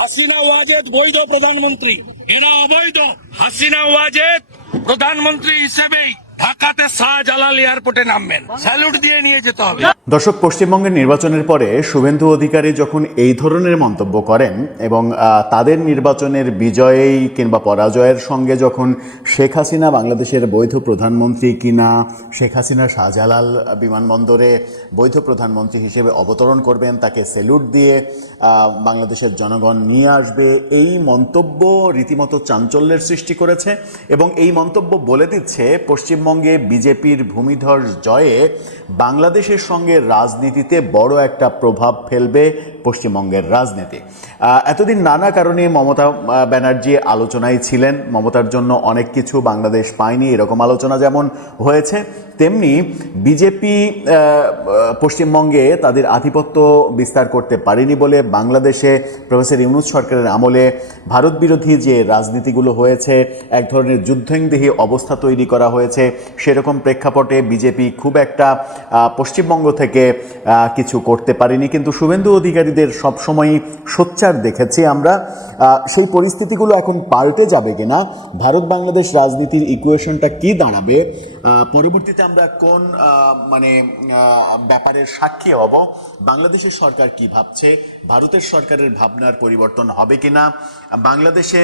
হাসিনা ওয়াজেদ বৈধ প্রধানমন্ত্রী, এরা অবৈধ। হাসিনা ওয়াজেদ প্রধানমন্ত্রী হিসেবেই ঢাকাতে শাহজালাল এয়ারপোর্টে নামবেন, স্যালুট দিয়ে নিয়ে যেতে হবে। দর্শক, পশ্চিমবঙ্গের নির্বাচনের পরে শুভেন্দু অধিকারী যখন এই ধরনের মন্তব্য করেন এবং তাদের নির্বাচনের বিজয়ী কিংবা পরাজয়ের সঙ্গে যখন শেখ হাসিনা বাংলাদেশের বৈধ প্রধানমন্ত্রী কিনা, শেখ হাসিনা শাহজালাল বিমানবন্দরে বৈধ প্রধানমন্ত্রী হিসেবে অবতরণ করবেন, তাকে সেলুট দিয়ে বাংলাদেশের জনগণ নিয়ে আসবে, এই মন্তব্য রীতিমতো চাঞ্চল্যের সৃষ্টি করেছে এবং এই মন্তব্য বলে দিচ্ছে পশ্চিমবঙ্গে বিজেপির ভূমিধস জয়ে বাংলাদেশের সঙ্গে রাজনীতিতে বড় একটা প্রভাব ফেলবে পশ্চিমবঙ্গের রাজনীতি। এতদিন নানা কারণে মমতা ব্যানার্জি আলোচনায় ছিলেন, মমতার জন্য অনেক কিছু বাংলাদেশ পায়নি এরকম আলোচনা যেমন হয়েছে, তেমনি বিজেপি পশ্চিমবঙ্গে তাদের আধিপত্য বিস্তার করতে পারেনি বলে বাংলাদেশে প্রফেসর ইউনূস সরকারের আমলে ভারত বিরোধী যে রাজনীতিগুলো হয়েছে, এক ধরনের যুদ্ধংদেহী অবস্থা তৈরি করা হয়েছে, সেরকম প্রেক্ষাপটে বিজেপি খুব একটা পশ্চিমবঙ্গ থেকে কিছু করতে পারেনি। কিন্তু শুভেন্দু অধিকারীদের সবসময়ই সোচ্চার দেখেছি আমরা। সেই পরিস্থিতিগুলো এখন পাল্টে যাবে কিনা, ভারত বাংলাদেশ রাজনীতির ইকুয়েশনটা কি দাঁড়াবে, পরবর্তীতে আমরা কোন ব্যাপারের সাক্ষী হব, বাংলাদেশের সরকার কি ভাবছে, ভারতের সরকারের ভাবনার পরিবর্তন হবে কিনা, বাংলাদেশে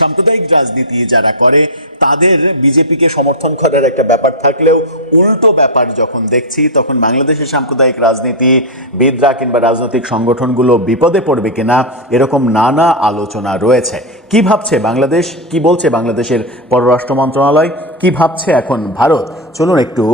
সাম্প্রদায়িক রাজনীতি যারা করে তাদের বিজেপিকে সমর্থন করার একটা ব্যাপার থাকলেও উল্টো ব্যাপার যখন দেখছি, তখন বাংলাদেশের সাম্প্রদায়িক রাজনীতিবিদরা কিংবা রাজনৈতিক সংগঠনগুলো বিপদে পড়বে কিনা, এরকম নানা আলোচনা রয়েছে। কি ভাবছে বাংলাদেশ, কি বলছে বাংলাদেশের পররাষ্ট্র মন্ত্রণালয়, কি ভাবছে এখন ভারত, চলুন একটু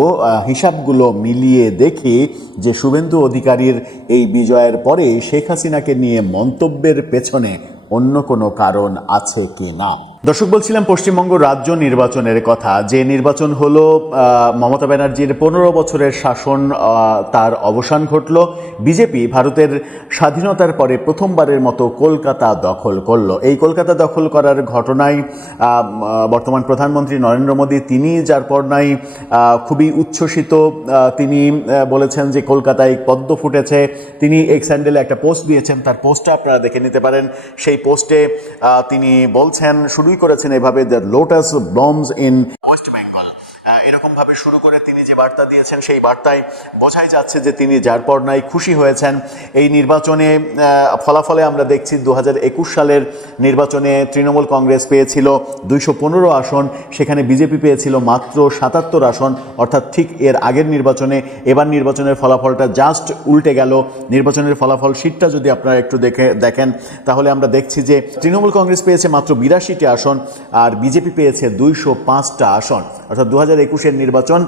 হিসাবগুলো মিলিয়ে দেখি যে শুভেন্দু অধিকারীর এই বিজয়ের পরে শেখ হাসিনাকে নিয়ে মন্তব্যের পেছনে অন্য কোনো কারণ আছে কি না। দর্শক, বলছিলাম পশ্চিমবঙ্গ রাজ্য নির্বাচনের কথা, যে নির্বাচন হলো মমতা ব্যানার্জির 15 বছরের শাসন তার অবসান ঘটল। বিজেপি ভারতের স্বাধীনতার পরে প্রথমবারের মতো কলকাতা দখল করলো। এই কলকাতা দখল করার ঘটনায় বর্তমান প্রধানমন্ত্রী নরেন্দ্র মোদী তিনি যার পর নাই খুবই উচ্ছ্বসিত। তিনি বলেছেন যে কলকাতায় পদ্ম ফুটেছে। তিনি এক্স হ্যান্ডেলে একটা পোস্ট দিয়েছেন, তার পোস্টটা আপনারা দেখে নিতে পারেন। সেই পোস্টে তিনি বলছেন, শুরুই করেছেন এভাবে, the lotus blooms in West Bengal, এরকম ভাবে শুরু করে তিনি যে বার্তা দিয়েছেন সেই বার্তায় বোঝাই যাচ্ছে যে তিনি যার পর নাই খুশি হয়েছেন। এই নির্বাচনে ফলাফলে আমরা দেখছি 2021 সালের নির্বাচনে তৃণমূল কংগ্রেস পেয়েছিল 215 আসন, সেখানে বিজেপি পেয়েছিল মাত্র 77 আসন, অর্থাৎ ঠিক এর আগের নির্বাচনে। এবার নির্বাচনের ফলাফলটা জাস্ট উল্টে গেল। নির্বাচনের ফলাফল শীটটা যদি আপনারা একটু দেখেন তাহলে আমরা দেখছি যে তৃণমূল কংগ্রেস পেয়েছে মাত্র 82টি আসন আর বিজেপি পেয়েছে 205টা আসন, অর্থাৎ 2021-এর নির্বাচন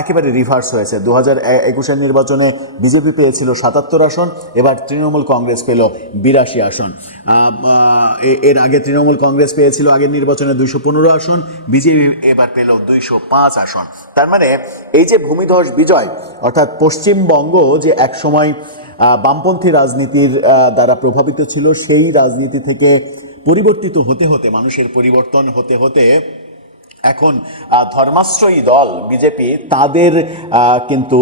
একেবারে রিভার্স হয়েছে। 2021-এর নির্বাচনে বিজেপি পেয়েছিল 77 আসন, এবার তৃণমূল কংগ্রেস পেল 82 আসন। এর আগে তৃণমূল কংগ্রেস পেয়েছিল আগের নির্বাচনে 215 আসন, বিজেপি এবার পেল 205 আসন। তার মানে এই যে ভূমিধস বিজয়, অর্থাৎ পশ্চিমবঙ্গ যে একসময় বামপন্থী রাজনীতির দ্বারা প্রভাবিত ছিল, সেই রাজনীতি থেকে পরিবর্তিত হতে হতে, মানুষের পরিবর্তন হতে হতে এখন ধর্মাশ্রয়ী দল বিজেপি, তাদের কিন্তু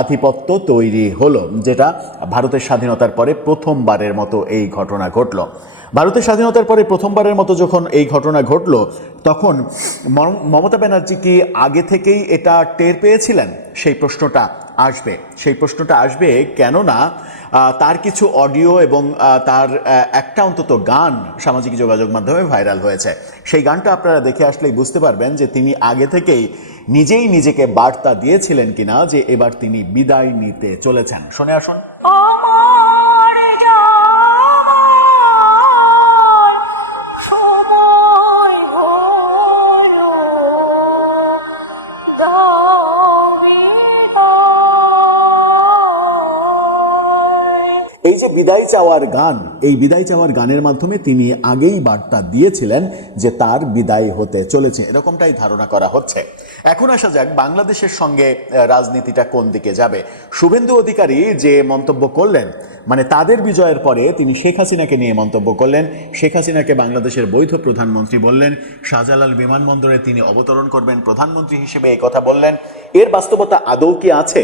আধিপত্য তৈরি হলো, যেটা ভারতের স্বাধীনতার পরে প্রথমবারের মতো এই ঘটনা ঘটল। ভারতের স্বাধীনতার পরে প্রথমবারের মতো যখন এই ঘটনা ঘটল, তখন মমতা ব্যানার্জি কি আগে থেকেই এটা টের পেয়েছিলেন? সেই প্রশ্নটা আসবে কেননা তার কিছু অডিও এবং তার একটা অন্তত গান সামাজিক যোগাযোগ মাধ্যমে ভাইরাল হয়েছে। সেই গানটা আপনারা দেখে আসলেই বুঝতে পারবেন যে তিনি আগে থেকেই নিজেই নিজেকে বার্তা দিয়েছিলেন কিনা যে এবার তিনি বিদায় নিতে চলেছেন। শুনে আসুন। এই যে বিদায় চাওয়ার গান, এই বিদায় চাওয়ার গানের মাধ্যমে তিনি আগেই বার্তা দিয়েছিলেন যে তার বিদায় হতে চলেছে, এরকমটাই ধারণা করা হচ্ছে। এখন আসা যাক বাংলাদেশের সঙ্গে রাজনীতিটা কোন দিকে যাবে। শুভেন্দু অধিকারী যে মন্তব্য করলেন, মানে তাদের বিজয়ের পরে তিনি শেখ হাসিনাকে নিয়ে মন্তব্য করলেন, শেখ হাসিনাকে বাংলাদেশের বৈধ প্রধানমন্ত্রী বললেন, শাহজালাল বিমানবন্দরে তিনি অবতরণ করবেন প্রধানমন্ত্রী হিসেবে এই কথা বললেন। এর বাস্তবতা আদৌ কি আছে?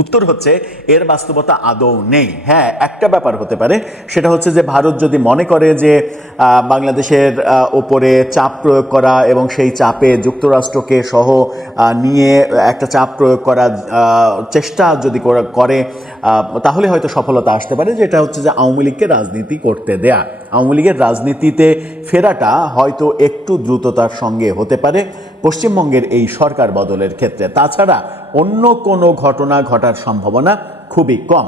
উত্তর হচ্ছে এর বাস্তবতা আদৌ নেই। হ্যাঁ, একটা ব্যাপার হতে পারে, সেটা হচ্ছে যে ভারত যদি মনে করে যে বাংলাদেশের ওপরে চাপ প্রয়োগ করা এবং সেই চাপে যুক্তরাষ্ট্রকে সহ নিয়ে একটা চাপ প্রয়োগ করার চেষ্টা যদি করে তাহলে হয়তো সফলতা আসতে পারে, যেটা হচ্ছে যে আওয়ামী লীগকে রাজনীতি করতে দেয়া। আওয়ামী লীগের রাজনীতিতে ফেরাটা হয়তো একটু দ্রুততার সঙ্গে হতে পারে পশ্চিমবঙ্গের এই সরকার বদলের ক্ষেত্রে। তাছাড়া অন্য কোনো ঘটনা ঘটার সম্ভাবনা খুবই কম।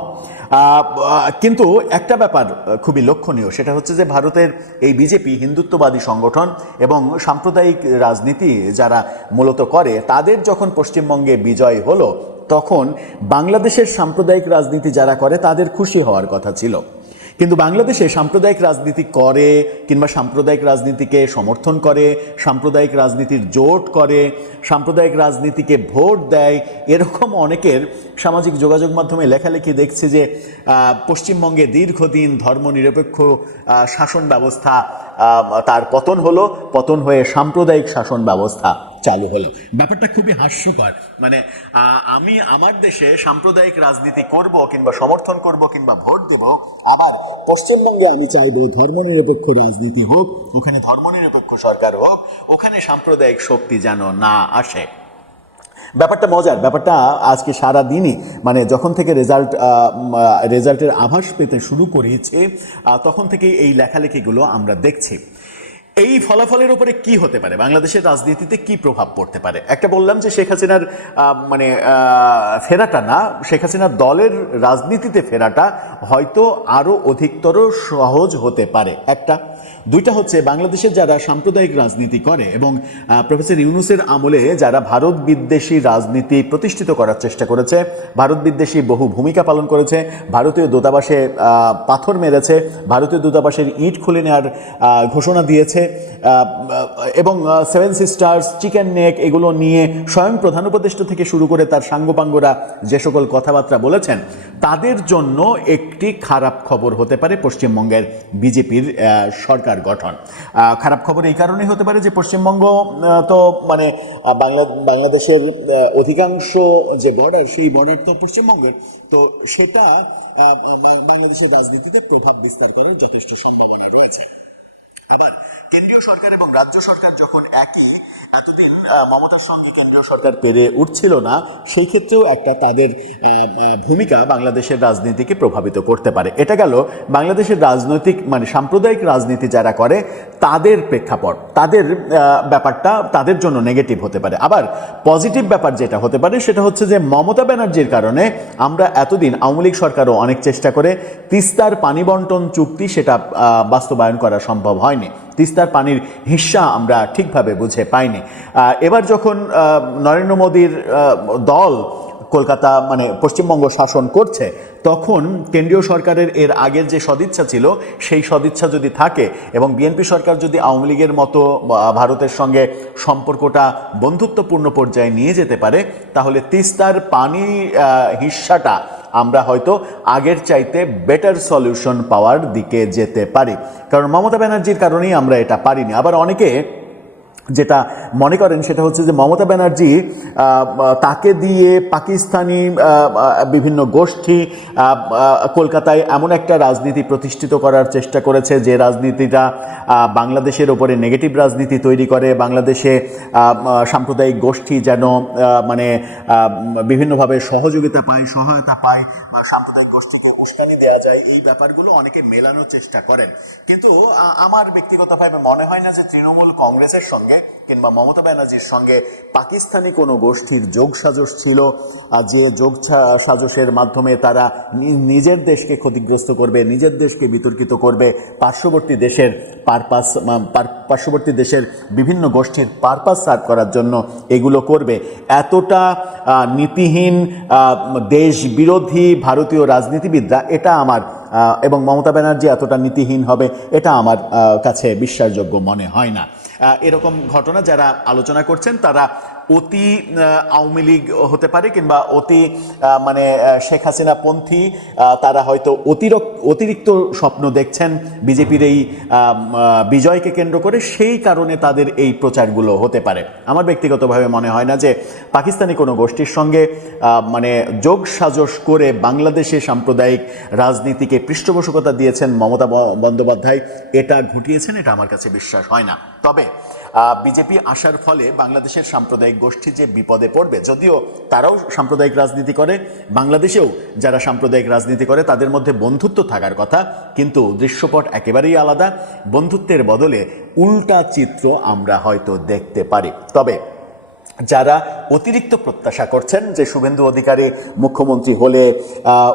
কিন্তু একটা ব্যাপার খুবই লক্ষণীয়, সেটা হচ্ছে যে ভারতের এই বিজেপি হিন্দুত্ববাদী সংগঠন এবং সাম্প্রদায়িক রাজনীতি যারা মূলত করে, তাদের যখন পশ্চিমবঙ্গে বিজয় হলো তখন বাংলাদেশের সাম্প্রদায়িক রাজনীতি যারা করে তাদের খুশি হওয়ার কথা ছিল। কিন্তু বাংলাদেশে সাম্প্রদায়িক রাজনীতি করে কিংবা সাম্প্রদায়িক রাজনীতিকে সমর্থন করে, সাম্প্রদায়িক রাজনীতির জোট করে, সাম্প্রদায়িক রাজনীতিকে ভোট দেয়, এরকম অনেকের সামাজিক যোগাযোগ মাধ্যমে লেখালেখি দেখছে যে পশ্চিমবঙ্গে দীর্ঘদিন ধর্মনিরপেক্ষ শাসন ব্যবস্থা তার পতন হলো, পতন হয়ে সাম্প্রদায়িক শাসন ব্যবস্থা চালু হলো। ব্যাপারটা খুবই হাস্যকর। মানে আমি আমার দেশে সাম্প্রদায়িক রাজনীতি করব কিংবা সমর্থন করব কিংবা ভোট দেব, আবার পশ্চিমবঙ্গে আমি চাইবো ধর্মনিরপেক্ষ রাজনীতি হোক, ওখানে ধর্মনিরপেক্ষ সরকার হোক, ওখানে সাম্প্রদায়িক শক্তি যেন না আসে। ব্যাপারটা মজার। ব্যাপারটা আজকে সারা দিনই, মানে যখন থেকে রেজাল্টের আভাস পেতে শুরু করেছে তখন থেকেই এই লেখালেখিগুলো আমরা দেখছি। এই ফলাফলের উপরে কি হতে পারে, বাংলাদেশের রাজনীতিতে কি প্রভাব পড়তে পারে? একটা বললাম যে শেখ হাসিনার মানে ফেরাটা না, শেখ হাসিনার দলের রাজনীতিতে ফেরাটা হয়তো আরও অধিকতর সহজ হতে পারে। একটা। দুইটা হচ্ছে বাংলাদেশের যারা সাম্প্রদায়িক রাজনীতি করে এবং প্রফেসর ইউনূসের আমলে যারা ভারত বিদ্বেষী রাজনীতি প্রতিষ্ঠিত করার চেষ্টা করেছে, ভারত বিদ্বেষী বহু ভূমিকা পালন করেছে, ভারতীয় দূতাবাসে পাথর মেরেছে, ভারতীয় দূতাবাসের ইট খুলে নেওয়ার ঘোষণা দিয়েছে এবং সেভেন সিস্টার্স, চিকেন নেক এগুলো নিয়ে স্বয়ং প্রধান উপদেষ্টা থেকে শুরু করে তার সাঙ্গপাঙ্গরা যে সকল কথাবার্তা বলেছেন, তাদের জন্য একটি খারাপ খবর হতে পারে পশ্চিমবঙ্গের বিজেপির সরকার গঠন। খারাপ খবর এই কারণেই হতে পারে যে পশ্চিমবঙ্গ তো মানে বাংলাদেশের অধিকাংশ যে বর্ডার, সেই বর্ডার তো পশ্চিমবঙ্গের, তো সেটা বাংলাদেশের রাজনীতিতে প্রভাব বিস্তার করার যথেষ্ট সম্ভাবনা রয়েছে। আবার কেন্দ্রীয় সরকার এবং রাজ্য সরকার যখন এতদিন মমতার সঙ্গে কেন্দ্রীয় সরকার পেরে উঠছিল না, সেই ক্ষেত্রেও একটা তাদের ভূমিকা বাংলাদেশের রাজনীতিকে প্রভাবিত করতে পারে। এটা গেল বাংলাদেশের রাজনৈতিক মানে সাম্প্রদায়িক রাজনীতি যারা করে তাদের প্রেক্ষাপট, তাদের ব্যাপারটা তাদের জন্য নেগেটিভ হতে পারে। আবার পজিটিভ ব্যাপার যেটা হতে পারে সেটা হচ্ছে যে মমতা ব্যানার্জির কারণে আমরা এতদিন, আওয়ামী লীগ সরকারও অনেক চেষ্টা করে তিস্তার পানি বন্টন চুক্তি সেটা বাস্তবায়ন করা সম্ভব হয়নি, তিস্তার পানির হিস্সা আমরা ঠিকভাবে বুঝে পাইনি। এবার যখন নরেন্দ্র মোদীর দল কলকাতা মানে পশ্চিমবঙ্গ শাসন করছে, তখন কেন্দ্রীয় সরকারের এর আগের যে সদিচ্ছা ছিল সেই সদিচ্ছা যদি থাকে এবং বিএনপি সরকার যদি আওয়ামী লীগের মতো ভারতের সঙ্গে সম্পর্কটা বন্ধুত্বপূর্ণ পর্যায়ে নিয়ে যেতে পারে, তাহলে তিস্তার পানি হিস্সাটা আমরা হয়তো আগের চাইতে বেটার সলিউশন পাওয়ার দিকে যেতে পারি। কারণ মমতা ব্যানার্জির কারণেই আমরা এটা পারিনি। আবার অনেকে যেটা মনে করেন সেটা হচ্ছে যে মমতা ব্যানার্জি তাকে দিয়ে পাকিস্তানি বিভিন্ন গোষ্ঠী কলকাতায় এমন একটা রাজনীতি প্রতিষ্ঠিত করার চেষ্টা করেছে যে রাজনীতিটা বাংলাদেশের ওপরে নেগেটিভ রাজনীতি তৈরি করে, বাংলাদেশে সাম্প্রদায়িক গোষ্ঠী যেন মানে বিভিন্নভাবে সহযোগিতা পায়, সহায়তা পায়, বা সাম্প্রদায়িক গোষ্ঠীকে উস্কানি দেওয়া যায়, এই ব্যাপারগুলো অনেকে মেলানোর চেষ্টা করেন। কিন্তু আমার ব্যক্তিগতভাবে মনে হয় না যে তৃণমূল কংগ্রেসের সঙ্গে কিংবা মমতা ব্যানার্জির সঙ্গে পাকিস্তানি কোনো গোষ্ঠীর যোগসাজশ ছিল, যে যোগসাজশের মাধ্যমে তারা নিজের দেশকে ক্ষতিগ্রস্ত করবে, নিজের দেশকে বিতর্কিত করবে, পার্শ্ববর্তী দেশের বিভিন্ন গোষ্ঠীর পারপাস সার্ভ করার জন্য এগুলো করবে, এতটা নীতিহীন দেশ বিরোধী ভারতীয় রাজনীতিবিদরা, এটা আমার এবং মমতা ব্যানার্জি এতটা নীতিহীন হবে এটা আমার কাছে বিশ্বাসযোগ্য মনে হয় না। এরকম ঘটনা যারা আলোচনা করছেন তারা অতি আওয়ামী লীগ হতে পারে, কিংবা অতি মানে শেখ হাসিনা পন্থী, তারা হয়তো অতিরিক্ত স্বপ্ন দেখছেন বিজেপির এই বিজয়কে কেন্দ্র করে, সেই কারণে তাদের এই প্রচারগুলো হতে পারে। আমার ব্যক্তিগতভাবে মনে হয় না যে পাকিস্তানি কোনো গোষ্ঠীর সঙ্গে মানে যোগ সাজস করে বাংলাদেশে সাম্প্রদায়িক রাজনীতিকে পৃষ্ঠপোষকতা দিয়েছেন মমতা বন্দ্যোপাধ্যায়, এটা ঘটিয়েছেন, এটা আমার কাছে বিশ্বাস হয় না। তবে বিজেপি আসার ফলে বাংলাদেশের সাম্প্রদায়িক গোষ্ঠী যে বিপদে পড়বে, যদিও তারাও সাম্প্রদায়িক রাজনীতি করে, বাংলাদেশেও যারা সাম্প্রদায়িক রাজনীতি করে তাদের মধ্যে বন্ধুত্ব থাকার কথা, কিন্তু দৃশ্যপট একেবারেই আলাদা। বন্ধুত্বের বদলে উল্টা চিত্র আমরা হয়তো দেখতে পারি। তবে যারা অতিরিক্ত প্রত্যাশা করছেন যে শুভেন্দু অধিকারী মুখ্যমন্ত্রী হলে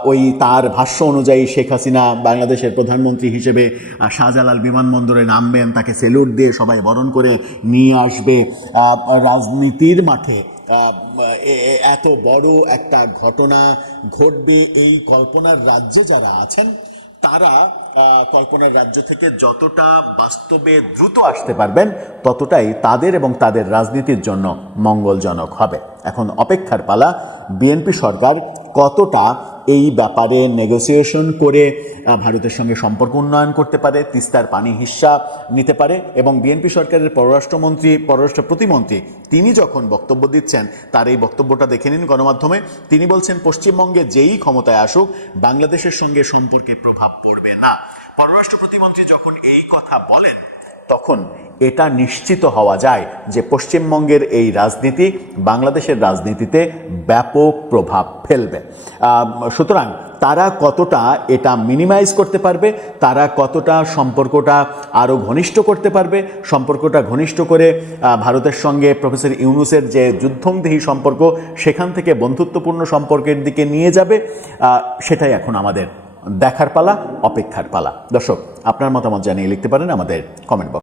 ওই তার ভাষ্য অনুযায়ী শেখ হাসিনা বাংলাদেশের প্রধানমন্ত্রী হিসেবে শাহজালাল বিমানবন্দরে নামবেন, তাকে সেলুট দিয়ে সবাই বরণ করে নিয়ে আসবে, রাজনীতির মাঠে এত বড় একটা ঘটনা ঘটবে, এই কল্পনার রাজ্যে যারা আছেন তারা কল্পনার রাজ্য থেকে যতটা বাস্তবে দ্রুত আসতে পারবেন ততটাই তাদের এবং তাদের রাজনীতির জন্য মঙ্গলজনক হবে। এখন অপেক্ষার পালা, বিএনপি সরকার কতটা এই ব্যাপারে নেগোসিয়েশন করে ভারতের সঙ্গে সম্পর্ক উন্নয়ন করতে পারে, তিস্তার পানি হিস্সা নিতে পারে। এবং বিএনপি সরকারের পররাষ্ট্র প্রতিমন্ত্রী তিনি যখন বক্তব্য দিচ্ছেন, তার এই বক্তব্যটা দেখে নিন গণমাধ্যমে। তিনি বলছেন পশ্চিমবঙ্গে যেই ক্ষমতায় আসুক বাংলাদেশের সঙ্গে সম্পর্কে প্রভাব পড়বে না। পররাষ্ট্র প্রতিমন্ত্রী যখন এই কথা বলেন তখন এটা নিশ্চিত হওয়া যায় যে পশ্চিমবঙ্গের এই রাজনীতি বাংলাদেশের রাজনীতিতে ব্যাপক প্রভাব ফেলবে। সুতরাং তারা কতটা এটা মিনিমাইজ করতে পারবে, তারা কতটা সম্পর্কটা আরও ঘনিষ্ঠ করতে পারবে, সম্পর্কটা ঘনিষ্ঠ করে ভারতের সঙ্গে প্রফেসর ইউনূসের যে যুদ্ধংদেহী সম্পর্ক সেখান থেকে বন্ধুত্বপূর্ণ সম্পর্কের দিকে নিয়ে যাবে, সেটাই এখন আমাদের দেখার পালা, অপেক্ষার পালা। দর্শক, আপনার মতামত জানিয়ে লিখতে পারেন আমাদের কমেন্ট বক্স।